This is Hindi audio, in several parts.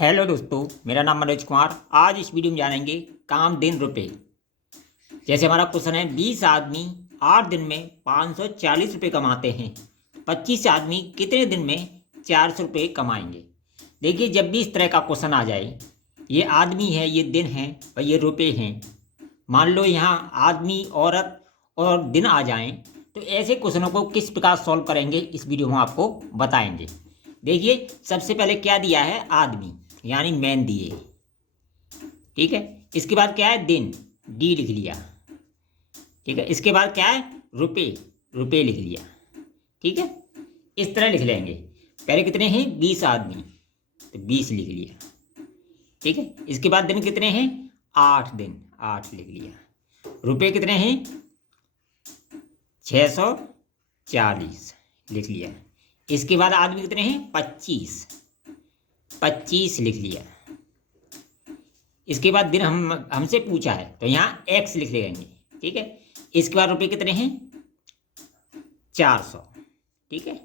हेलो दोस्तों, मेरा नाम मनोज कुमार। आज इस वीडियो में जानेंगे काम दिन रुपए। जैसे हमारा क्वेश्चन है, 20 आदमी 8 दिन में 540 रुपये कमाते हैं, 25 आदमी कितने दिन में 400 रुपये कमाएंगे। देखिए, जब भी इस तरह का क्वेश्चन आ जाए, ये आदमी है, ये दिन है और ये रुपये हैं। मान लो यहाँ आदमी, औरत और दिन आ जाएं, तो ऐसे क्वेश्चनों को किस प्रकार सॉल्व करेंगे इस वीडियो में आपको बताएंगे। देखिए, सबसे पहले क्या दिया है, आदमी यानी मैन दिए, ठीक है। इसके बाद क्या है, दिन, डी लिख लिया, ठीक है। इसके बाद क्या है, रुपए, रुपए लिख लिया, ठीक है। इस तरह लिख लेंगे। पहले कितने हैं, 20 आदमी, तो 20 लिख लिया, ठीक है। इसके बाद दिन कितने हैं, 8 दिन, 8 लिख लिया। रुपए कितने हैं, 640 लिख लिया। इसके बाद आदमी कितने हैं, 25, 25 लिख लिया। इसके बाद दिन हमसे पूछा है, तो यहाँ x लिख लेंगे, ठीक है। इसके बाद रुपए कितने हैं, 400, ठीक है।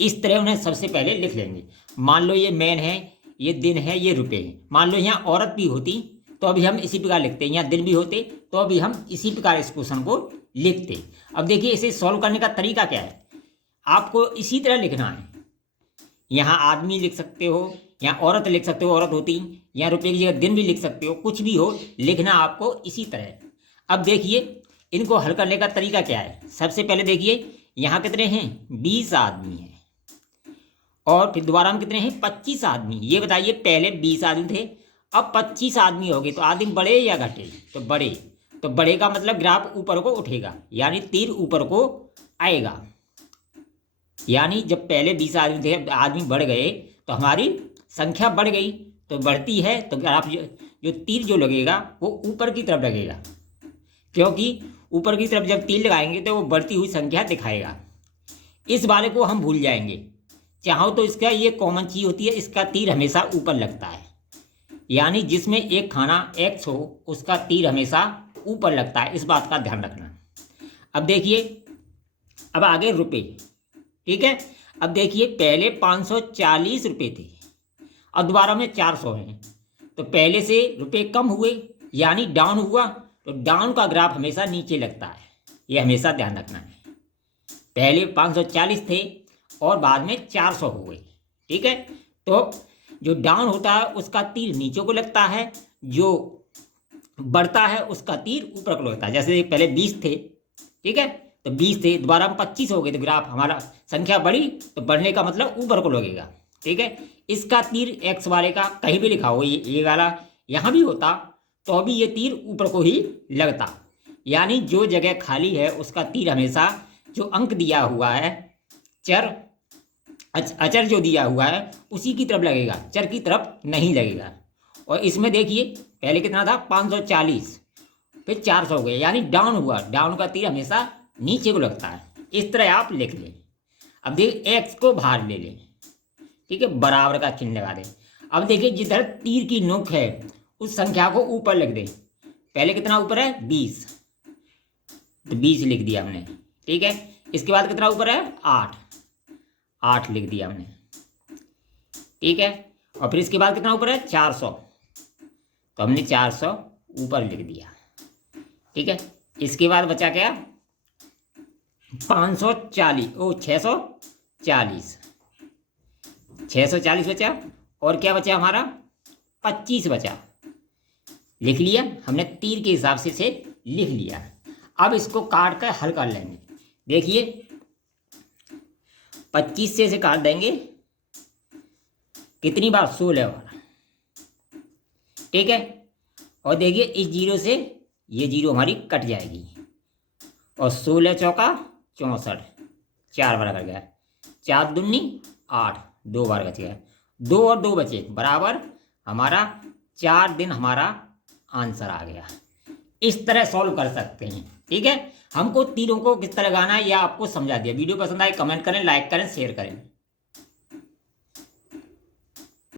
इस तरह उन्हें सबसे पहले लिख लेंगे। मान लो ये मैन है, ये दिन है, ये रुपए है। मान लो यहाँ औरत भी होती तो अभी हम इसी प्रकार लिखते, यहाँ दिन भी होते तो अभी हम इसी प्रकार इस क्वेश्चन को लिखते। अब देखिए, इसे सॉल्व करने का तरीका क्या है, आपको इसी तरह लिखना है। यहाँ आदमी लिख सकते हो, यहाँ औरत लिख सकते हो, औरत होती, यहाँ रुपये की जगह दिन भी लिख सकते हो, कुछ भी हो, लिखना आपको इसी तरह। अब देखिए, इनको हल करने का तरीका क्या है। सबसे पहले देखिए, यहाँ कितने हैं, 20 आदमी हैं, और फिर दोबारा हम कितने हैं, 25 आदमी। ये बताइए, पहले 20 आदमी थे, अब 25 आदमी हो गए, तो आदमी बढ़े या घटे, तो बढ़े। तो बढ़े का मतलब ग्राफ ऊपर को उठेगा, यानी तीर ऊपर को आएगा। यानी जब पहले 20 आदमी थे, आदमी बढ़ गए तो हमारी संख्या बढ़ गई, तो बढ़ती है तो ग्राफ जो तीर जो लगेगा वो ऊपर की तरफ लगेगा, क्योंकि ऊपर की तरफ जब तीर लगाएंगे तो वो बढ़ती हुई संख्या दिखाएगा। इस वाले को हम भूल जाएंगे, चाहो तो इसका ये कॉमन चीज़ होती है, इसका तीर हमेशा ऊपर लगता है। यानी जिसमें एक खाना x हो, उसका तीर हमेशा ऊपर लगता है, इस बात का ध्यान रखना। अब देखिए, अब आगे रुपए, ठीक है। अब देखिए, पहले 540 रुपये थे, अब दोबारा में 400 हैं, तो पहले से रुपए कम हुए, यानी डाउन हुआ, तो डाउन का ग्राफ हमेशा नीचे लगता है, ये हमेशा ध्यान रखना है। पहले 540 थे और बाद में 400 हो गए, ठीक है। तो जो डाउन होता है उसका तीर नीचे को लगता है, जो बढ़ता है उसका तीर ऊपर को लगता है। जैसे पहले 20 थे, ठीक है, तो 20 थे, दोबारा हम 25 हो गए, तो ग्राफ हमारा संख्या बढ़ी, तो बढ़ने का मतलब ऊपर को लगेगा, ठीक है। इसका तीर एक्स वाले का कहीं भी लिखा हो, ये वाला यहाँ भी होता तो अभी ये तीर ऊपर को ही लगता। यानी जो जगह खाली है उसका तीर हमेशा जो अंक दिया हुआ है, चर अचर जो दिया हुआ है उसी की तरफ लगेगा, चर की तरफ नहीं लगेगा। और इसमें देखिए, पहले कितना था, 540, फिर 400 हो गए, यानी डाउन हुआ, डाउन का तीर हमेशा नीचे को लगता है। इस तरह आप लिख लें। अब देखिए, एक्स को बाहर ले लें, ठीक है, बराबर का चिन्ह लगा दें। अब देखिए, जिधर तीर की नोक है उस संख्या को ऊपर लिख दें। पहले कितना ऊपर है, 20, तो 20 लिख दिया हमने, ठीक है। इसके बाद कितना ऊपर है, 8, 8 लिख दिया हमने, ठीक है। और फिर इसके बाद कितना ऊपर है, 400, तो हमने 400 ऊपर लिख दिया, ठीक है। इसके बाद बचा क्या, 540, 640, 640 बचा, और क्या बचा हमारा, 25 बचा। लिख लिया हमने, तीर के हिसाब से इसे लिख लिया। अब इसको काट कर हल कर लेंगे। देखिए, 25 से इसे काट देंगे, कितनी बार, 16 बार, ठीक है। और देखिए, इस जीरो से ये जीरो हमारी कट जाएगी, और 16 चौका 64, 4 बार कर गया, 4 दूनी 8, 2 बार बच गया, 2 और 2 बचे, बराबर हमारा 4 दिन हमारा आंसर आ गया। इस तरह सॉल्व कर सकते हैं, ठीक है। हमको तीरों को किस तरह लगाना है यह आपको समझा दिया। वीडियो पसंद आए कमेंट करें, लाइक करें, शेयर करें।